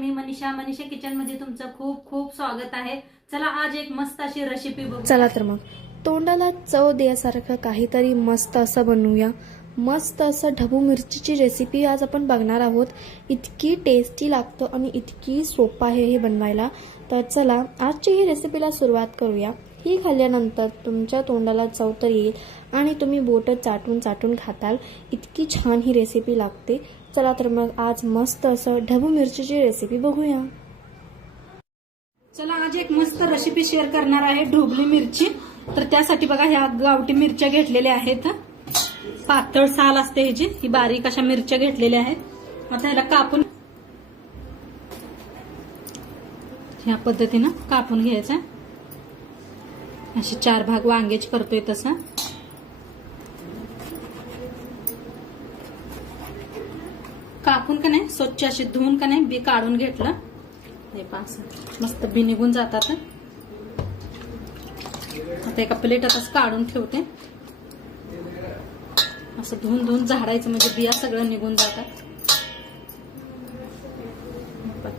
मी Manisha kitchen मध्ये तुमचं खूप खूप स्वागत आहे। चला आज एक मस्त अशी रेसिपी बघू। चला तर मग तोंडाला चव देण्यासारखं काहीतरी मस्त असं बनवूया। मस्त असं ढबू मिरचीची रेसिपी आज आपण बघणार आहोत। इतकी टेस्टी लागतं आणि इतकी सोपं आहे हे बनवायला। तर चला आजची ही रेसिपीला सुरुवात करूया। ही खाल्ल्यानंतर तुमच्या तोंडाला चव तर येईल आणि तुम्ही बोटं चाटून चाटून खाताल, इतकी छान ही रेसिपी लागते। चला तर मग आज मस्त असं ढबू मिरचीची रेसिपी बघूया। चला आज एक मस्त रेसिपी शेअर करणार आहे, ढोबली मिरची। तर त्यासाठी बघा ह्या गावठी मिरच्या घेतलेल्या आहेत, पातळ साल असते ह्याची, ही बारीक अशा मिरच्या घेतलेल्या आहेत। आता ह्याला कापून ह्या पद्धतीनं कापून घ्यायचं। असे 4 भाग वांग्याची करतोय तसं। कापून का नाही स्वच्छ अशी धुवून का नाही बी काढून घेतलं। हे पास मस्त बी निघून जातात। आता एका प्लेटात असं काढून ठेवते। असं धुवून धुवून झाडायचं म्हणजे बिया सगळं निघून जातात।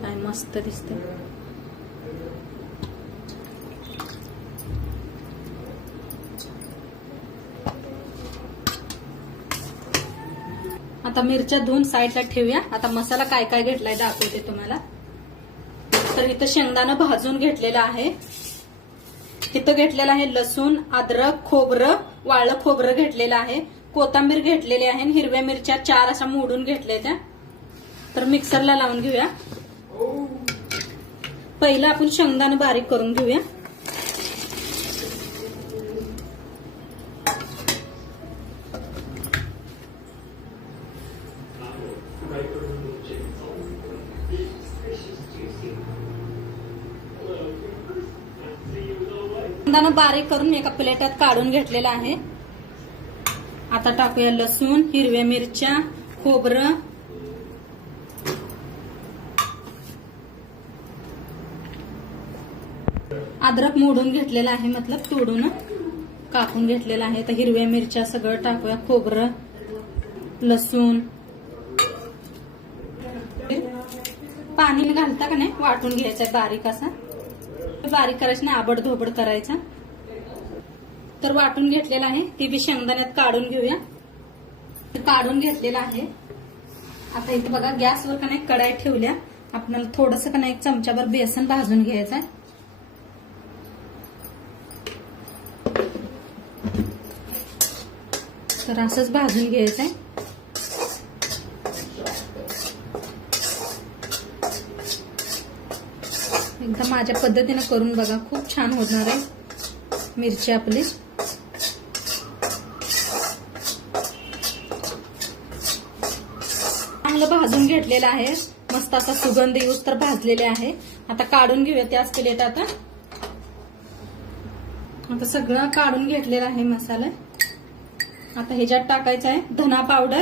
काय मस्त दिसते। आता मिरच्या धुवून साईडला ठेवूया। आता मसाला काय काय घेतलाय दाखवते तुम्हाला। तर इथं शेंगदाणा भाजून घेतलेला आहे, इथं घेतलेलं आहे लसूण, अद्रक, खोबरं, वाळलं खोबरं घेतलेलं आहे, कोथिंबीर घेतलेली आहे, हिरव्या मिरच्या 4 अशा मोडून घेतलेल्या। तर मिक्सरला लावून घेऊया। पहिलं आपण शेंगदाणा बारीक करून घेऊया। शेंगदाणा बारीक करून एका प्लेटात काढून घेतलेला आहे। आता टाकूया लसूण, हिरव्या मिरच्या, खोबरं, अद्रक मोडून घेतलेला आहे, मतलब तोडून कापून घेतलेला आहे। तर हिरव्या मिरच्या सगळं टाकूया, खोबरं, लसूण, पाणी घालता का नाही वाटून घ्यायचं बारीक असं, बारीक करायचं नाही, आबड धोबड करायचं। तर वाटून घेतलेला आहे, ती बी शेंगदाण्यात काढून घेऊया। काढून घेतलेला आहे। आता इथे बघा गॅसवर का नाही कढाई ठेवल्या, आपल्याला थोडस का नाही 1 चमचाभर बेसन भाजून घ्यायचं आहे। तर असंच भाजून घ्यायचं आहे। एकदा माझ्या पद्धतीने करून बघा, खूप छान होणार आहे मिरची आपली। चांगलं भाजून घेतलेलं आहे, मस्त असा सुगंध येऊस तर भाजलेले आहे। आता काढून घेऊया त्याच प्लेटात। आता सगळं काढून घेतलेला आहे मसाला। आता ह्याच्यात टाकायचा आहे धना पावडर,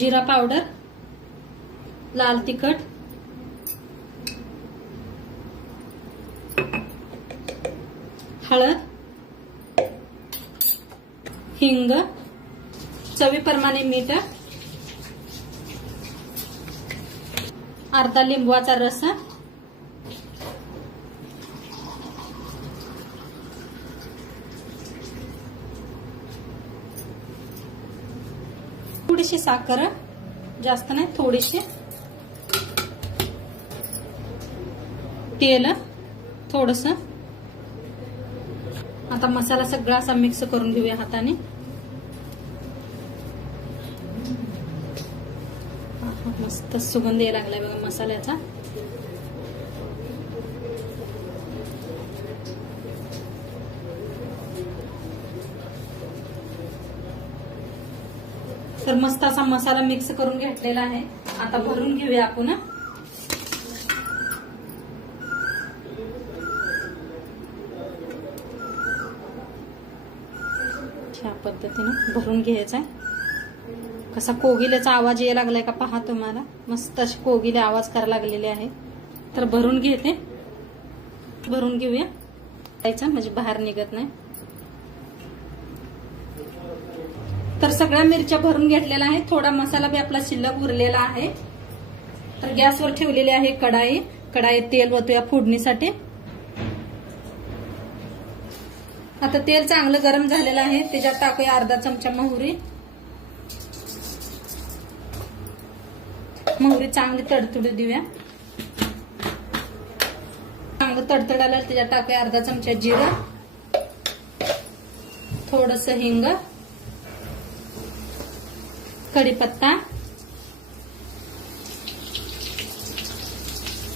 जिरा पावडर, लाल तिखट, हळद, हिंग, चवीप्रमाणे मीठ, अर्धा लिंबूचा रस, थोडीशी साखर, जास्त नाही, थोडीशी तेल, थोडस। आता मसाला सगळा असा मिक्स करून घेऊया हाताने। मस्त सुगंध यायला लागलाय बघा मसाल्याचा। तर मस्त असा मसाला मिक्स करून घेतलेला आहे। आता भरून घेऊया आपण। अशा पद्धतीने भरून घ्यायचा आहे। कसा कोगिलेचा आवाज यायला लागलाय का पहा तुम्हाला, मस्त अशी कोगिले आवाज करायला लागलेले आहे। तर भरून घेते, भरून घेऊया म्हणजे बाहेर निघत नाही। तर सगळ्या मिरच्या भरून घेतलेल्या आहे. थोडा मसाला बी आपला शिल्लक उरलेला आहे. तर गॅसवर ठेवलेली आहे कढाई. कढाईत तेल ओतूया फोडणीसाठी. आता तेल चांगलं गरम झालेलं आहे. त्याच्यात टाकूया अर्धा चमचा मोहरी. मोहरी चांगली तडतडू देऊया. चांगलं तडतड आलं त्याच्यात टाकूया अर्धा चमचा जिरं, थोडस हिंग, कढीपत्ता.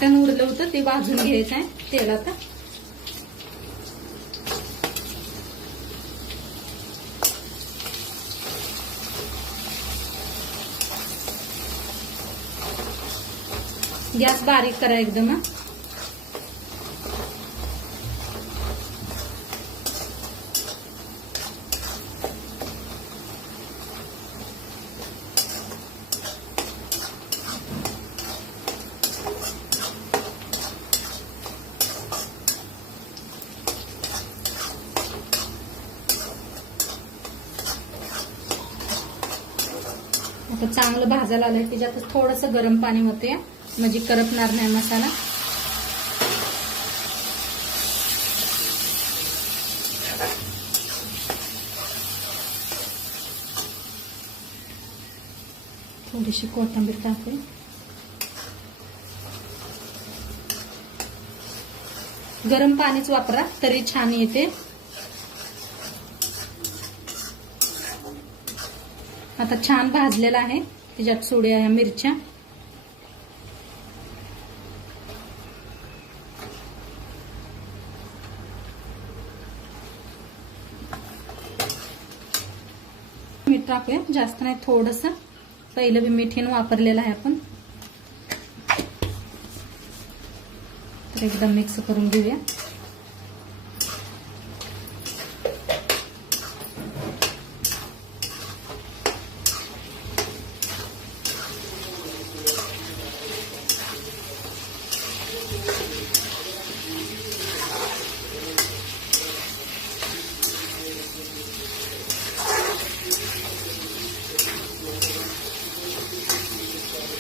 त्यानं उरलं होतं ते भाजून घ्यायचं आहे तेलात. गॅस बारीक करा एकदम. आता चांगलं भाजायला आलंय. त्याच्यात थोडस गरम पाणी होते म्हणजे करपणार नाही मसाला. थोडीशी कोथिंबीर टाकूया. गरम पाणीच वापरा तरी छान येते. आता छान भाजलेला आहे. त्याच्यात सोडूया या मिरच्या. मीठ टाकूया, जास्त नाही थोडस. पहिलं बी मीठीनं वापरलेलं आहे आपण. तर एकदम मिक्स करून घेऊया.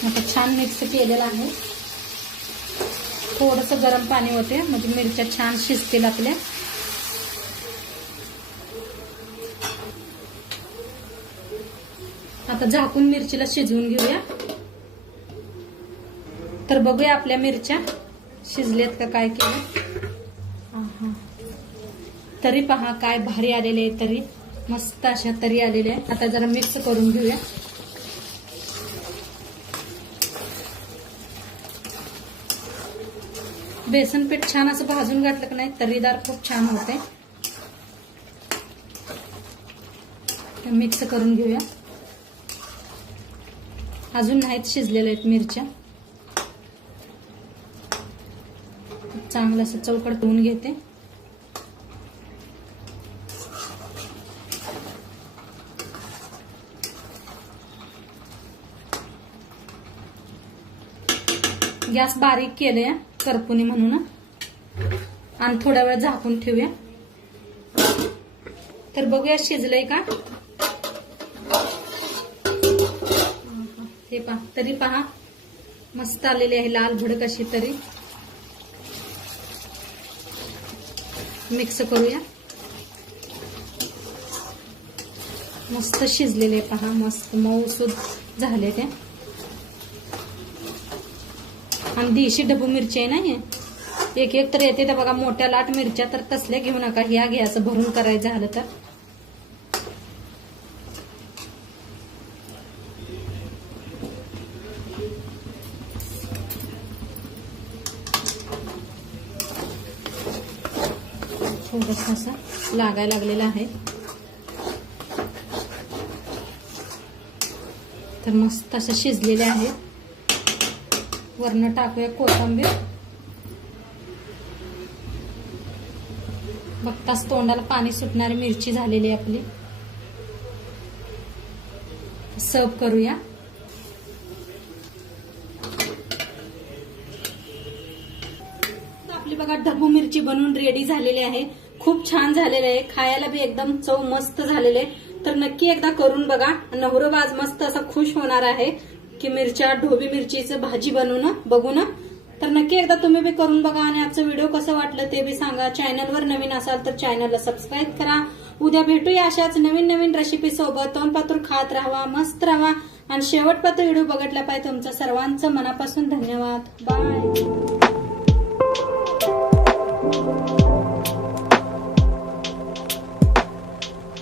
आता छान मिक्स केलेलं आहे. थोडस गरम पाणी होते म्हणजे मिरच्या छान शिजतील आपल्या. आता झाकून मिरचीला शिजवून घेऊया. तर बघूया आपल्या मिरच्या शिजल्यात का काय केलं. तरी पहा काय भारी आलेले आहे. तरी मस्त अशा तरी आलेल्या आहे. आता जरा मिक्स करून घेऊया. बेसन पीठ छान असं भाजून घातलं की नाही तरीदार खूप छान होते. मिक्स करून घेऊया. अजून नाहीत शिजलेल्या आहेत मिरच्या. चांगलं असं चौकट धुवून घेते. गॅस बारीक केले करपुनी म्हणून आणि थोडा वेळ झाकून ठेवूया. तर बघूया शिजलंय का. हे पहा तरी पहा मस्त आलेली आहे लाल भडक अशी तरी. मिक्स करूया. मस्त शिजलेले पहा मस्त मऊसूद झाले ते. आणि देशी ढबू मिरची आहे ना. एक एक तर येते तर बघा मोठ्या लाट मिरच्या तर तसल्या घेऊ नका. ह्या घ्या असं भरून करायचं झालं तर. थोडंसं असं लागायला लागलेलं आहे. तर मस्त असं शिजलेले आहे. वरनं टाकूया कोथिंबीर. बघताच तोंडाला पाणी सुटणारी मिरची झालेली आहे आपली. सर्व करूया. आपली बघा ढबू मिरची बनवून रेडी झालेली आहे. खूप छान झालेली आहे. खायला बी एकदम चव मस्त झालेली आहे. तर नक्की एकदा करून बघा. नवरब आज मस्त असा खुश होणार आहे की मिरच्या ढोबी मिरचीचं भाजी बनवून बघून. तर नक्की एकदा तुम्ही बी करून बघा आणि आजचं व्हिडिओ कसं वाटलं ते बी सांगा. चॅनलवर नवीन असाल तर चॅनलला सबस्क्राईब करा. उद्या भेटूया अशाच नवीन नवीन रेसिपी सोबत. तोंडपातूर खात राहा, मस्त राहा आणि शेवटपर्यंत व्हिडिओ बघितला पाहिजे. तुमचं सर्वांचं मनापासून धन्यवाद. बाय.